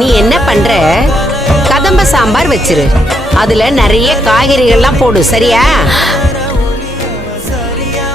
நீ என்ன பண்ற? கதம்ப சாம்பார் வச்சிரு. அதுல நிறைய காய்கறிகள்லாம் போடு சரியா? சரியா